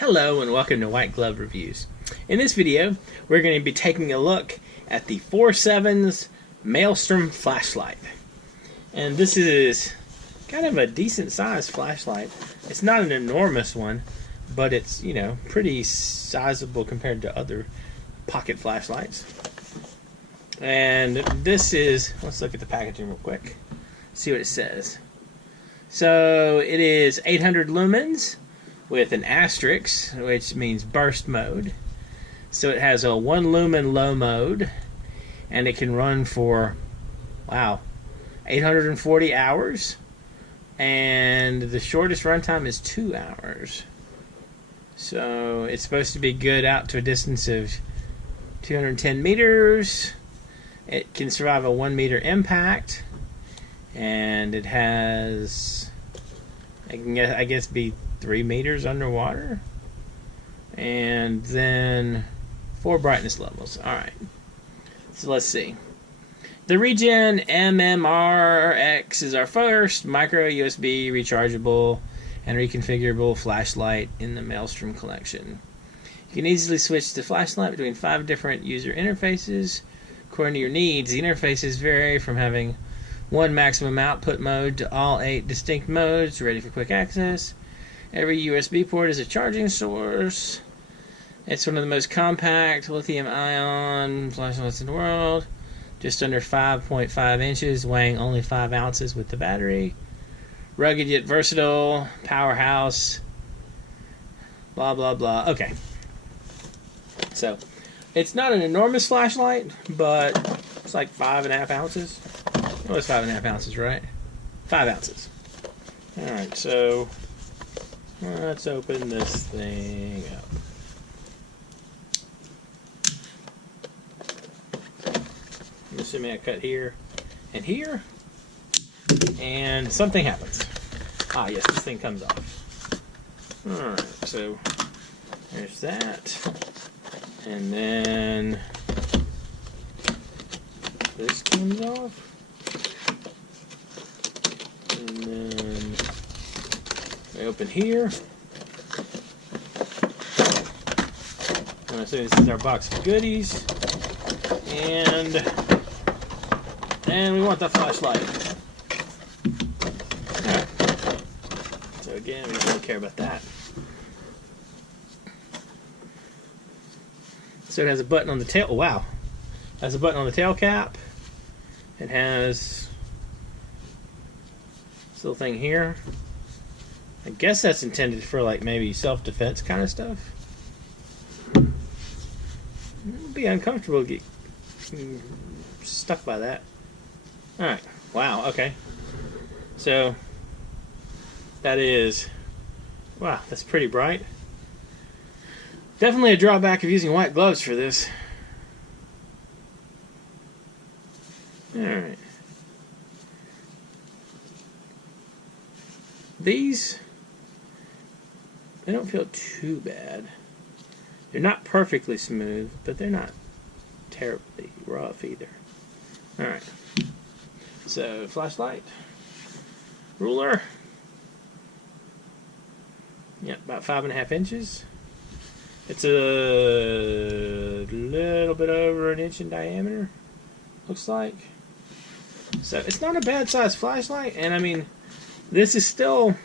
Hello and welcome to White Glove Reviews. In this video, we're going to be taking a look at the FOURSEVENS Maelstrom flashlight. And this is kind of a decent sized flashlight. It's not an enormous one, but it's, you know, pretty sizable compared to other pocket flashlights. And this is, let's look at the packaging real quick, see what it says. So it is 800 lumens with an asterisk, which means burst mode. So it has a 1 lumen low mode, and it can run for, wow, 840 hours. And the shortest runtime is 2 hours. So it's supposed to be good out to a distance of 210 meters. It can survive a 1 meter impact. And it has, I guess, be 3 meters underwater, and then 4 brightness levels. Alright, so let's see. The Regen MMR-X is our first micro USB rechargeable and reconfigurable flashlight in the Maelstrom collection. You can easily switch the flashlight between 5 different user interfaces according to your needs. The interfaces vary from having 1 maximum output mode to all 8 distinct modes ready for quick access. Every USB port is a charging source. It's one of the most compact lithium-ion flashlights in the world. Just under 5.5 inches, weighing only 5 ounces with the battery. Rugged yet versatile, powerhouse, blah blah blah. Okay. So, it's not an enormous flashlight, but it's like 5.5 ounces. It was 5.5 ounces, right? 5 ounces. Alright, so let's open this thing up. I'm assuming I cut here and here, and something happens. Ah, yes, this thing comes off. Alright, so there's that. And then this comes off. And then I open here. And so this is our box of goodies. And we want the flashlight. Alright. So again, we don't really care about that. So it has a button on the tail. Oh, wow. It has a button on the tail cap. It has this little thing here. I guess that's intended for like maybe self-defense kind of stuff. It would be uncomfortable to get stuck by that. Alright. Wow, okay. So that is, wow, that's pretty bright. Definitely a drawback of using white gloves for this. Alright. These, they don't feel too bad. They're not perfectly smooth, but they're not terribly rough either. Alright. So, flashlight. Ruler. Yep, about 5.5 inches. It's a little bit over 1 inch in diameter, looks like. So, it's not a bad sized flashlight, and I mean, this is still,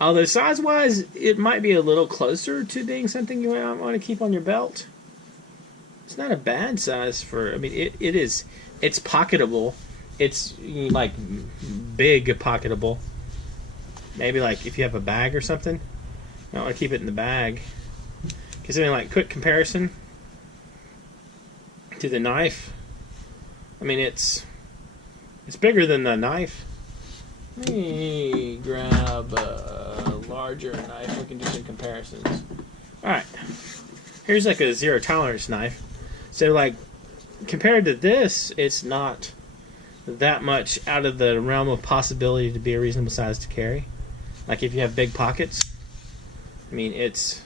although size-wise, it might be a little closer to being something you might want to keep on your belt. It's not a bad size for, I mean, it's pocketable. It's like big pocketable. Maybe like if you have a bag or something, you don't want to keep it in the bag. Because I mean, like, quick comparison to the knife. I mean, it's bigger than the knife. Let me grab a larger knife. We can do some comparisons. Alright. Here's like a 0 tolerance knife. So, like, compared to this, it's not that much out of the realm of possibility to be a reasonable size to carry. Like, if you have big pockets, I mean, it's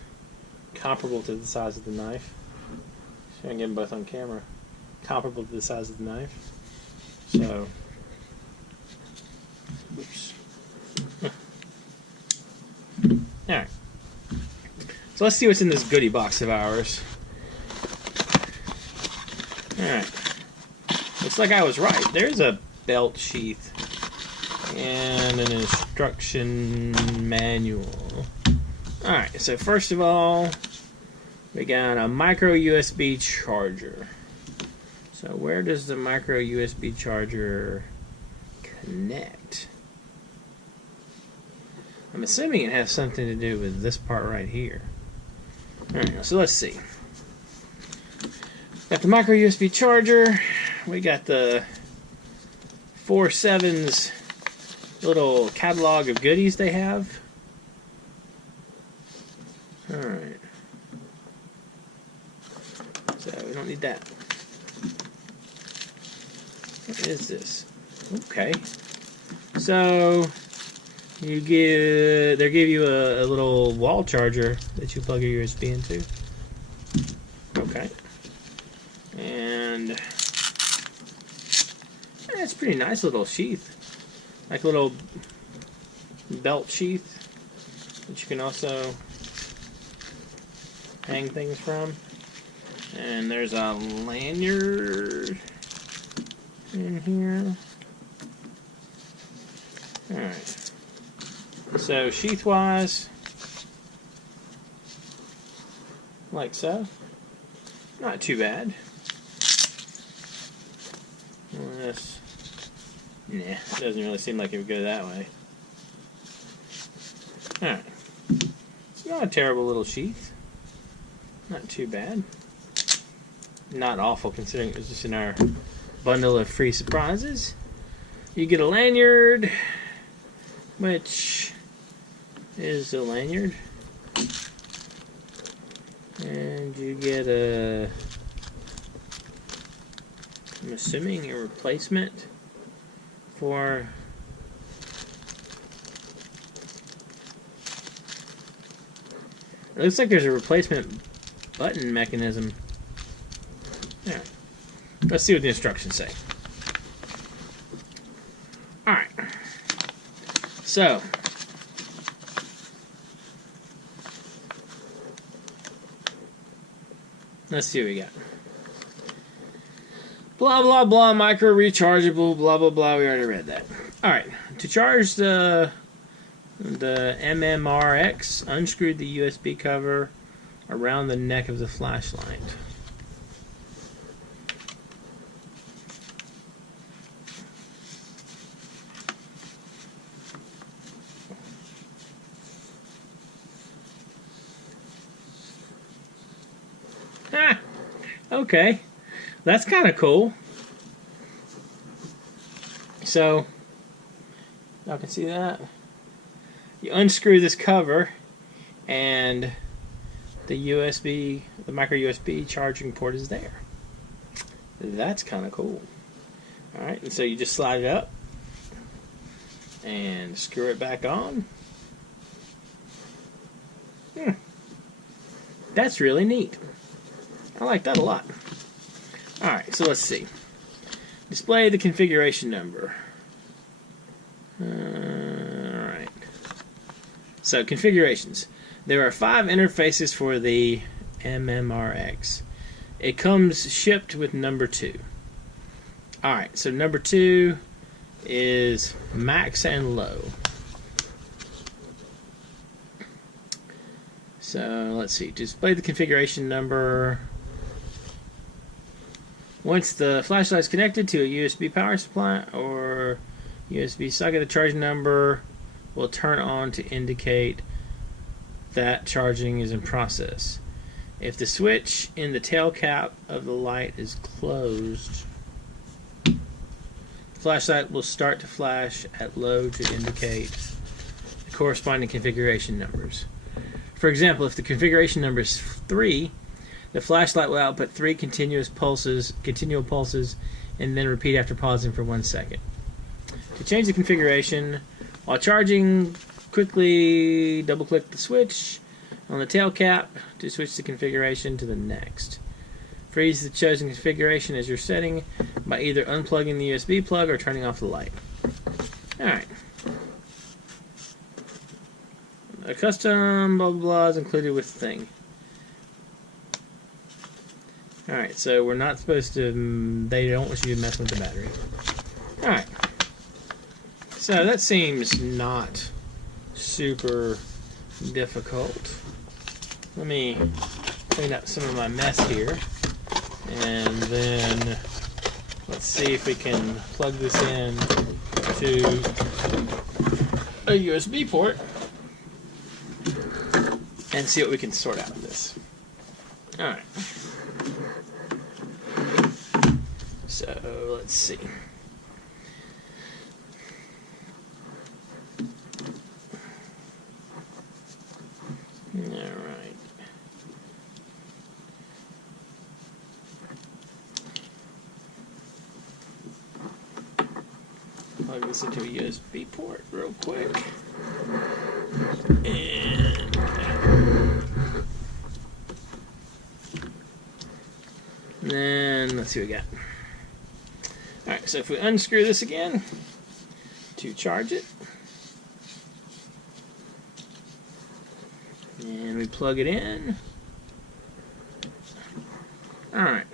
comparable to the size of the knife. So I can get them both on camera. Comparable to the size of the knife. So, oops. Alright. So let's see what's in this goodie box of ours. Alright. Looks like I was right. There's a belt sheath and an instruction manual. Alright, so first of all, we got a micro USB charger. So where does the micro USB charger connect? I'm assuming it has something to do with this part right here. Alright, so let's see. Got the micro USB charger. We got the FOURSEVENS little catalog of goodies they have. Alright. So we don't need that. What is this? Okay. So they give you a little wall charger that you plug your USB into. Okay. And it's a pretty nice little sheath. Like a little belt sheath that you can also hang things from. And there's a lanyard in here. Alright. So sheath-wise, like so. Not too bad. Unless, nah, it doesn't really seem like it would go that way. Alright. It's not a terrible little sheath. Not too bad. Not awful considering it was just in our bundle of free surprises. You get a lanyard, which is a lanyard. And you get a, I'm assuming, a replacement for it looks like there's a replacement button mechanism. Yeah. Let's see what the instructions say. Alright. So let's see what we got. Blah blah blah, micro rechargeable, blah blah blah. We already read that. Alright. To charge the MMR-X, unscrew the USB cover around the neck of the flashlight. Ah, okay, that's kind of cool. So, y'all can see that. You unscrew this cover, and the micro USB charging port is there. That's kind of cool. Alright, and so you just slide it up and screw it back on. That's really neat. I like that a lot. Alright, so let's see. Display the configuration number. Alright. So, configurations. There are 5 interfaces for the MMR-X. It comes shipped with number 2. Alright, so number 2 is max and low. So, let's see. Display the configuration number. Once the flashlight is connected to a USB power supply or USB socket, the charge number will turn on to indicate that charging is in process. If the switch in the tail cap of the light is closed, the flashlight will start to flash at low to indicate the corresponding configuration numbers. For example, if the configuration number is 3, the flashlight will output 3 continual pulses, and then repeat after pausing for 1 second. To change the configuration, while charging, quickly double-click the switch on the tail cap to switch the configuration to the next. Freeze the chosen configuration as your setting by either unplugging the USB plug or turning off the light. Alright. A custom blah blah blah is included with the thing. Alright, so we're not supposed to... They don't want you to mess with the battery. Alright. So that seems not super difficult. Let me clean up some of my mess here. And then let's see if we can plug this in to a USB port and see what we can sort out of this. Alright. So let's see. Alright. Plug this into a USB port real quick. And then let's see what we got. Alright, so if we unscrew this again to charge it, and we plug it in. Alright,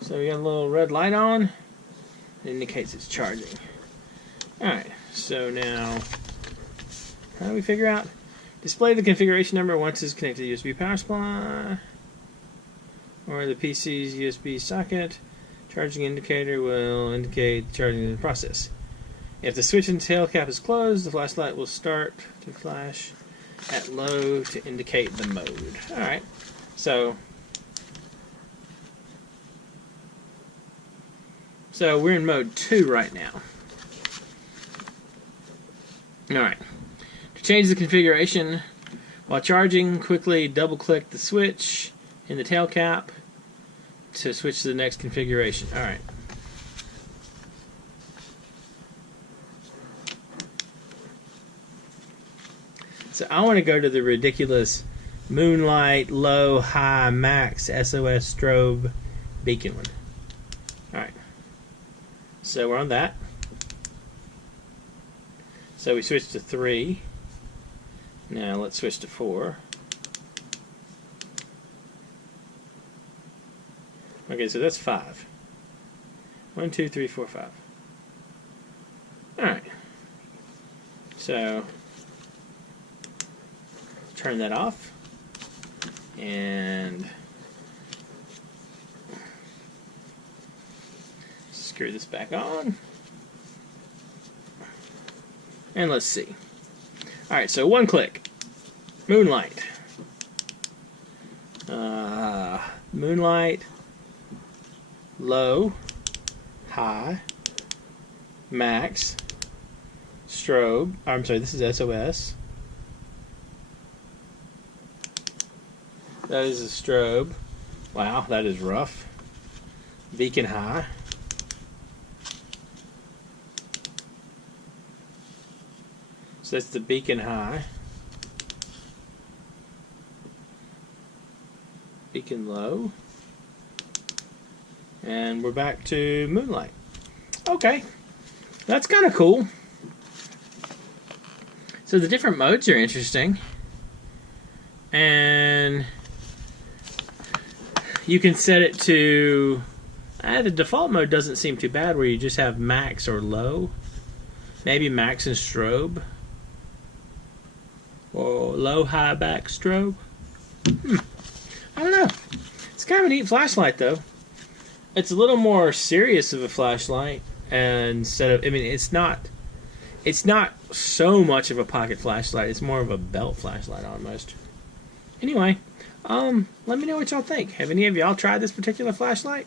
so we got a little red light on. It indicates it's charging. Alright, so now, how do we figure out? Display the configuration number once it's connected to the USB power supply or the PC's USB socket. Charging indicator will indicate charging in the process. If the switch and tail cap is closed, the flashlight will start to flash at low to indicate the mode. Alright, so we're in mode 2 right now. Alright, to change the configuration while charging, quickly double click the switch in the tail cap to switch to the next configuration. Alright. So I want to go to the ridiculous Moonlight, Low, High, Max, SOS, Strobe, Beacon one. Alright. So we're on that. So we switched to 3. Now let's switch to 4. Okay, so that's 5. 1, 2, 3, 4, 5. Alright. So turn that off. And screw this back on. And let's see. Alright, so one click. Moonlight. Moonlight. Low, high, max, strobe. I'm sorry, this is SOS. That is a strobe. Wow, that is rough. Beacon high. So that's the beacon high. Beacon low. And we're back to Moonlight. Okay, that's kind of cool. So the different modes are interesting. And you can set it to... the default mode doesn't seem too bad, where you just have max or low. Maybe max and strobe. Or low, high, back, strobe. I don't know. It's kind of a neat flashlight, though. It's a little more serious of a flashlight, and instead of, I mean, it's not so much of a pocket flashlight. It's more of a belt flashlight almost. Anyway, let me know what y'all think. Have any of y'all tried this particular flashlight?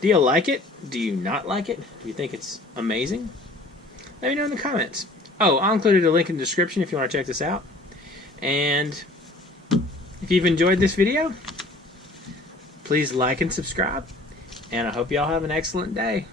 Do you like it? Do you not like it? Do you think it's amazing? Let me know in the comments. Oh, I'll include a link in the description if you want to check this out. And if you've enjoyed this video, please like and subscribe. And I hope y'all have an excellent day.